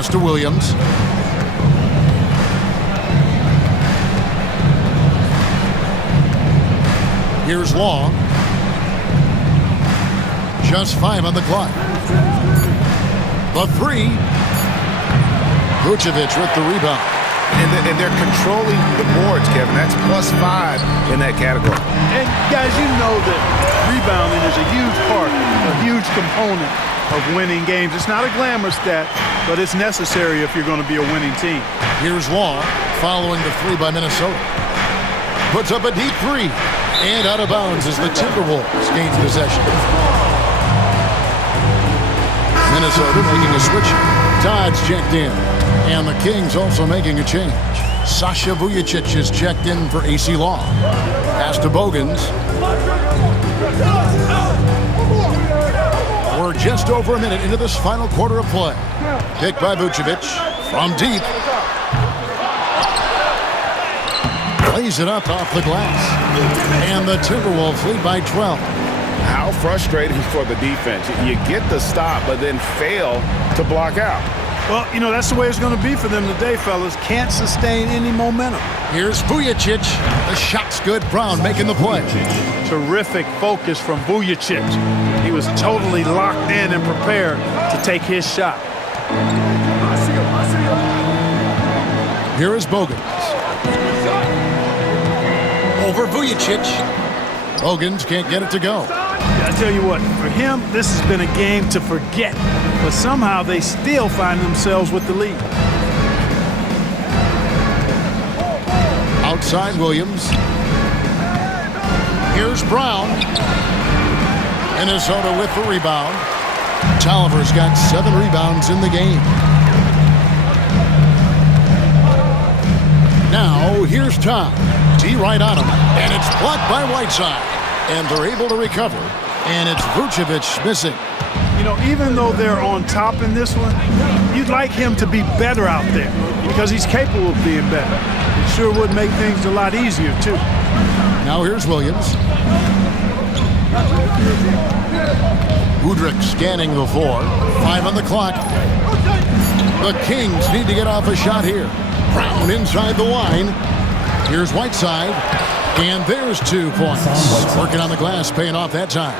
Pass to Williams. Here's Long. Just 5 on the clock. The 3. Vucevic with the rebound. And they're controlling the boards, Kevin. That's +5 in that category. And guys, you know that rebounding is a huge part, a huge component of winning games. It's not a glamour stat, but it's necessary if you're going to be a winning team. Here's Long following the 3 by Minnesota. Puts up a deep 3. And out of bounds as the Timberwolves gains possession. Minnesota making a switch. Todd's checked in. And the Kings also making a change. Sasha Vujacic is checked in for AC Long. Pass to Bogans. We're just over a minute into this final quarter of play. Pick by Vucevic from deep. Lays it up off the glass. And the Timberwolves lead by 12. How frustrating for the defense. You get the stop, but then fail to block out. Well, you know, that's the way it's going to be for them today, fellas. Can't sustain any momentum. Here's Vujacic. The shot's good. Brown making the play. Terrific focus from Vujacic. He was totally locked in and prepared to take his shot. Here is Bogans. Over Vujacic. Bogans can't get it to go. I tell you what, for him, this has been a game to forget. But somehow they still find themselves with the lead. Outside Williams. Here's Brown. Minnesota with the rebound. Tolliver's got 7 rebounds in the game. Now, here's Tom. T right on him. And it's blocked by Whiteside. And they're able to recover. And it's Vucevic missing. You know, even though they're on top in this one, you'd like him to be better out there because he's capable of being better. It sure would make things a lot easier, too. Now here's Williams. Udrih scanning the floor. 5 on the clock. The Kings need to get off a shot here. Brown inside the line. Here's Whiteside. And there's 2 points. Working on the glass, paying off that time.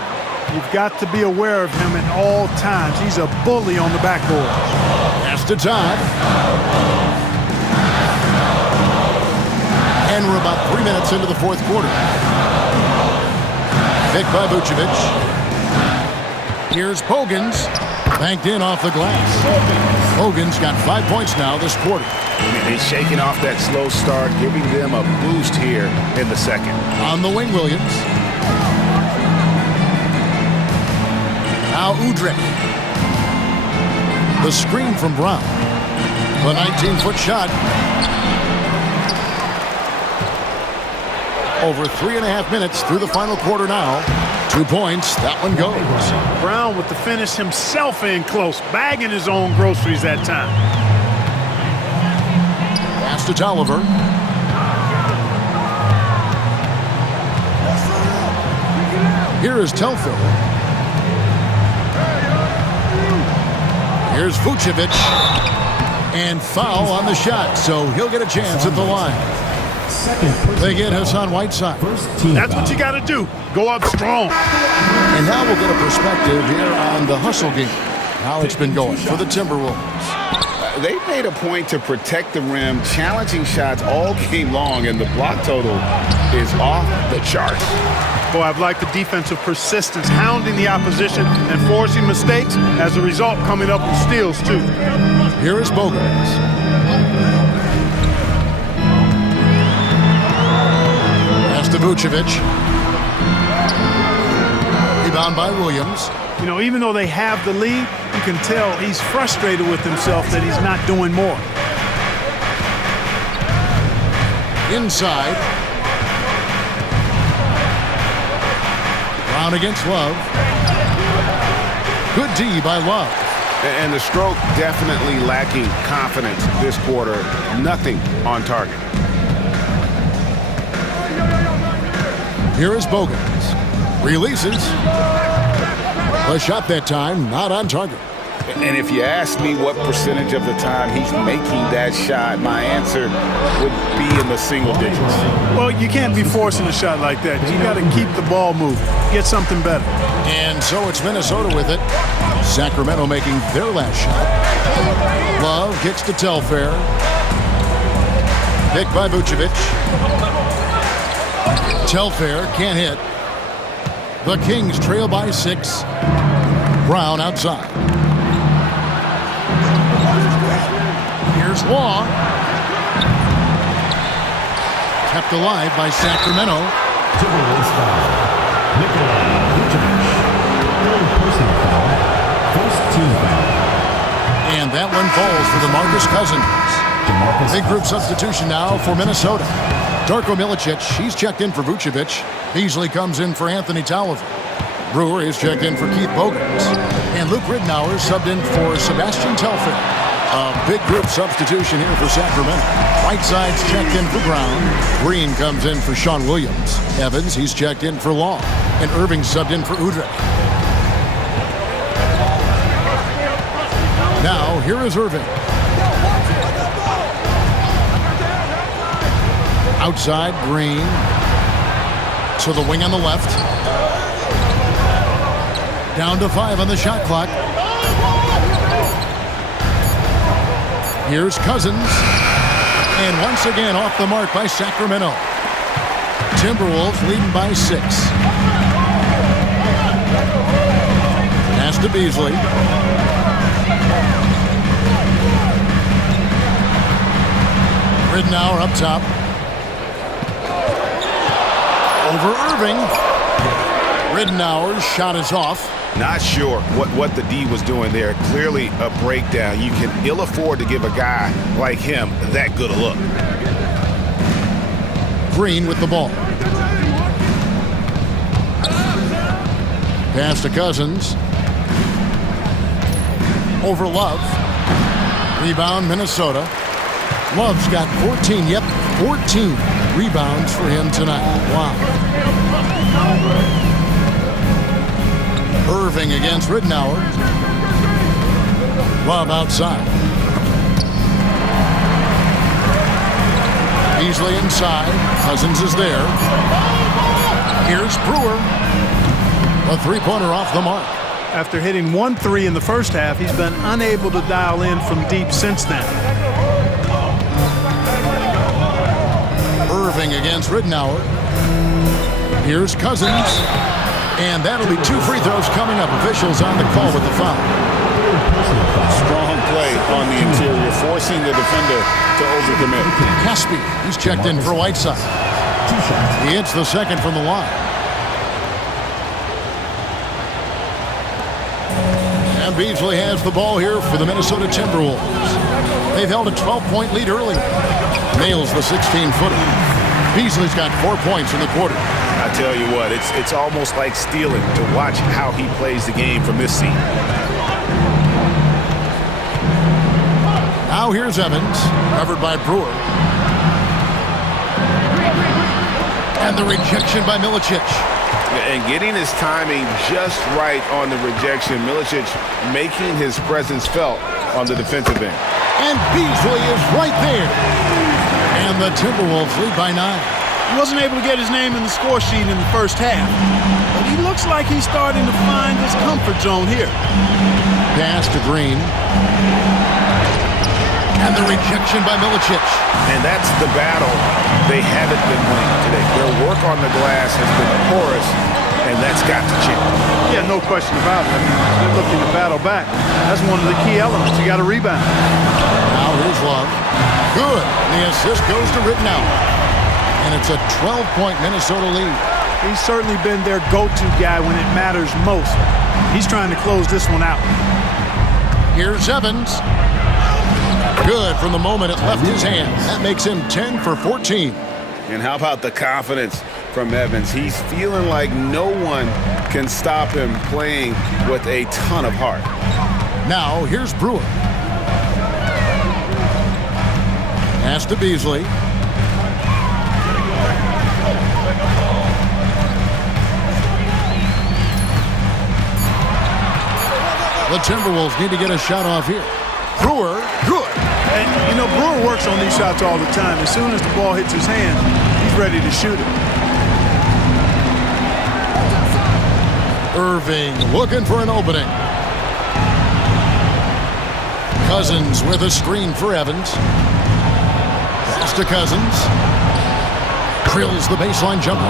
You've got to be aware of him at all times. He's a bully on the backboard. Pass to Todd. And we're about 3 minutes into the 4th quarter. Picked by Vucevic. Here's Bogans. Banked in off the glass. Bogans got 5 points now this quarter. He's shaking off that slow start, giving them a boost here in the second. On the wing, Williams. Now Udrih. The screen from Brown. The 19-foot shot. Over 3.5 minutes through the final quarter now. 2 points. That one goes. Brown with the finish himself in close, bagging his own groceries that time. Pass to Tolliver. Here is Telfair. Here's Vucevic. And foul on the shot, so he'll get a chance at the line. They get Hassan Whiteside. That's what you got to do. Go up strong. And now we'll get a perspective here on the hustle game. How it's been going for the Timberwolves. They made a point to protect the rim, challenging shots all game long, and the block total is off the charts. Boy, I've liked the defensive persistence, hounding the opposition and forcing mistakes. As a result, coming up with steals, too. Here is Bogans. Pass to Vucevic. Rebound by Williams. You know, even though they have the lead, you can tell he's frustrated with himself that he's not doing more. Inside. Brown against Love. Good D by Love. And the stroke definitely lacking confidence this quarter. Nothing on target. Here is Bogans. Releases. A shot that time, not on target. And if you ask me what percentage of the time he's making that shot, my answer would be in the single digits. Well, you can't be forcing a shot like that. You got to keep the ball moving, get something better. And so it's Minnesota with it. Sacramento making their last shot. Love kicks to Telfair. Picked by Vucevic. Telfair can't hit. The Kings trail by 6. Brown outside. Here's Law. Kept alive by Sacramento. Timberwolves foul. Nikola Vucevic. Third personal foul. First team foul. And that one falls for DeMarcus Cousins. Big group substitution now for Minnesota. Darko Milicic, he's checked in for Vucevic. Beasley comes in for Anthony Tolliver. Brewer is checked in for Keith Bogans. And Luke Ridnour subbed in for Sebastian Telfair. A big group substitution here for Sacramento. Whiteside's checked in for Brown. Green comes in for Sean Williams. Evans, he's checked in for Long. And Irving subbed in for Udrih. Now, here is Irving. Outside, Green. To the wing on the left. Down to 5 on the shot clock. Here's Cousins. And once again off the mark by Sacramento. Timberwolves leading by 6. Pass to Beasley. Ridnour up top. Over Irving. Ridnour's shot is off. Not sure what the D was doing there. Clearly a breakdown. You can ill afford to give a guy like him that good a look. Green with the ball. Pass to Cousins. Over Love. Rebound Minnesota. Love's got 14. Yep, 14 rebounds for him tonight. Wow. Irving against Ridnour. Love outside. Beasley inside. Cousins is there. Here's Brewer. A three-pointer off the mark. After hitting 1 3 in the first half, he's been unable to dial in from deep since then. Irving against Ridnour. Here's Cousins. And that'll be 2 free throws coming up. Officials on the call with the foul. Strong play on the interior, forcing the defender to overcommit. Caspi, he's checked in for Whiteside. He hits the second from the line. And Beasley has the ball here for the Minnesota Timberwolves. They've held a 12-point lead earlier. Nails the 16-footer. Beasley's got 4 points in the quarter. I tell you what, it's almost like stealing to watch how he plays the game from this seat. Now here's Evans, covered by Brewer. And the rejection by Milicic. And getting his timing just right on the rejection. Milicic making his presence felt on the defensive end. And Beasley is right there. And the Timberwolves lead by 9. He wasn't able to get his name in the score sheet in the first half, but he looks like he's starting to find his comfort zone here. Pass to Green. And the rejection by Milicic. And that's the battle they haven't been winning today. Their work on the glass has been porous, and that's got to change. Yeah, no question about it. I mean, they're looking to battle back. That's one of the key elements. You got to rebound. Now here's Love. Good. The assist goes to Ridnour. And it's a 12-point Minnesota lead. He's certainly been their go-to guy when it matters most. He's trying to close this one out. Here's Evans. Good from the moment it left his hands. That makes him 10 for 14. And how about the confidence from Evans? He's feeling like no one can stop him playing with a ton of heart. Now here's Brewer. Pass to Beasley. The Timberwolves need to get a shot off here. Brewer, good. And, Brewer works on these shots all the time. As soon as the ball hits his hand, he's ready to shoot it. Irving looking for an opening. Cousins with a screen for Evans. Pass to Cousins. Drills the baseline jumper.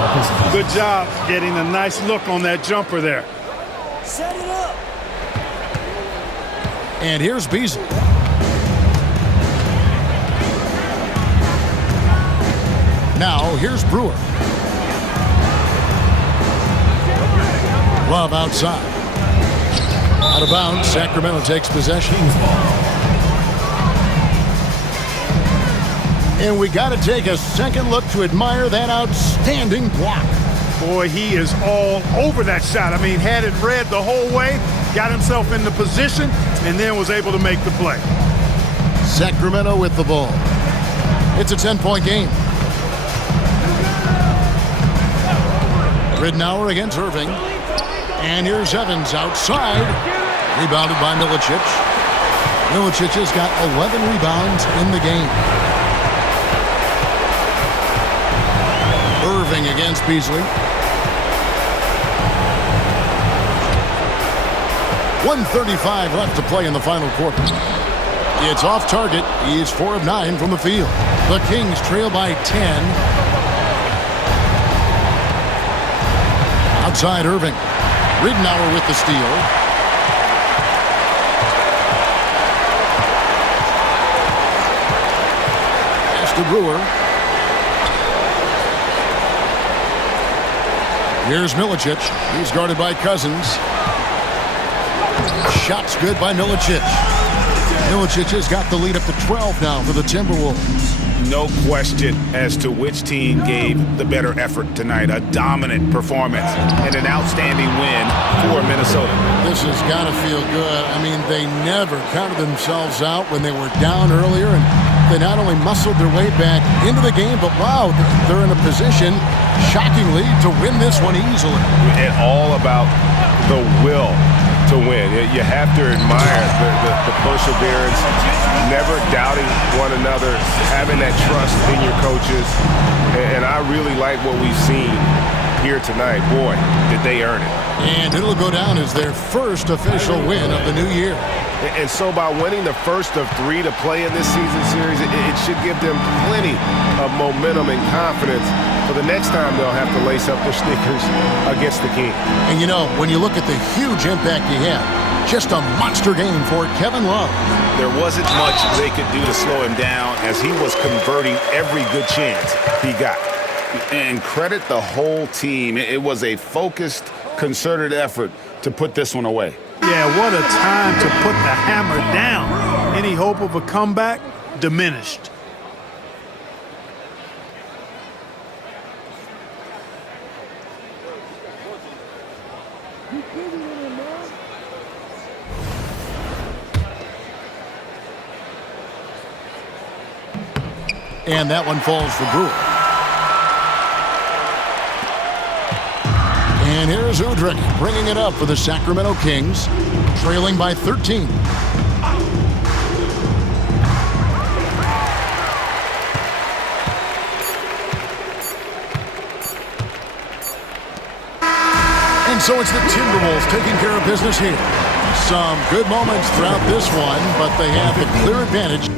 Good job getting a nice look on that jumper there. Set it up. And here's Beasley. Now here's Brewer. Love outside. Out of bounds, Sacramento takes possession. And we got to take a second look to admire that outstanding block. Boy, he is all over that shot. I mean, had it read the whole way, got himself in the position, and then was able to make the play. Sacramento with the ball. It's a 10-point game. Ridnour against Irving. And here's Evans outside. Rebounded by Milicic. Milicic has got 11 rebounds in the game. Irving against Beasley. 1:35 left to play in the final quarter. It's off target. He is 4 of 9 from the field. The Kings trail by 10. Outside Irving. Ridnour with the steal. Pass to Brewer. Here's Milicic. He's guarded by Cousins. Shot's good by Milicic. Milicic has got the lead up to 12 now for the Timberwolves. No question as to which team gave the better effort tonight. A dominant performance and an outstanding win for Minnesota. This has got to feel good. I mean, they never counted themselves out when they were down earlier, and they not only muscled their way back into the game, but wow, they're in a position, shockingly, to win this one easily. And all about the will to win. You have to admire the perseverance, never doubting one another, having that trust in your coaches. And I really like what we've seen here tonight. Boy, did they earn it. And it'll go down as their first official win of the new year. And so by winning the first of 3 to play in this season series, it should give them plenty of momentum and confidence for the next time they'll have to lace up their sneakers against the King. And when you look at the huge impact he had, just a monster game for Kevin Love. There wasn't much they could do to slow him down as he was converting every good chance he got. And credit the whole team. It was a focused, concerted effort to put this one away. Yeah, what a time to put the hammer down. Any hope of a comeback diminished. And that one falls for Brewer. And here's Udrih bringing it up for the Sacramento Kings, trailing by 13. And so it's the Timberwolves taking care of business here. Some good moments throughout this one, but they have the clear advantage.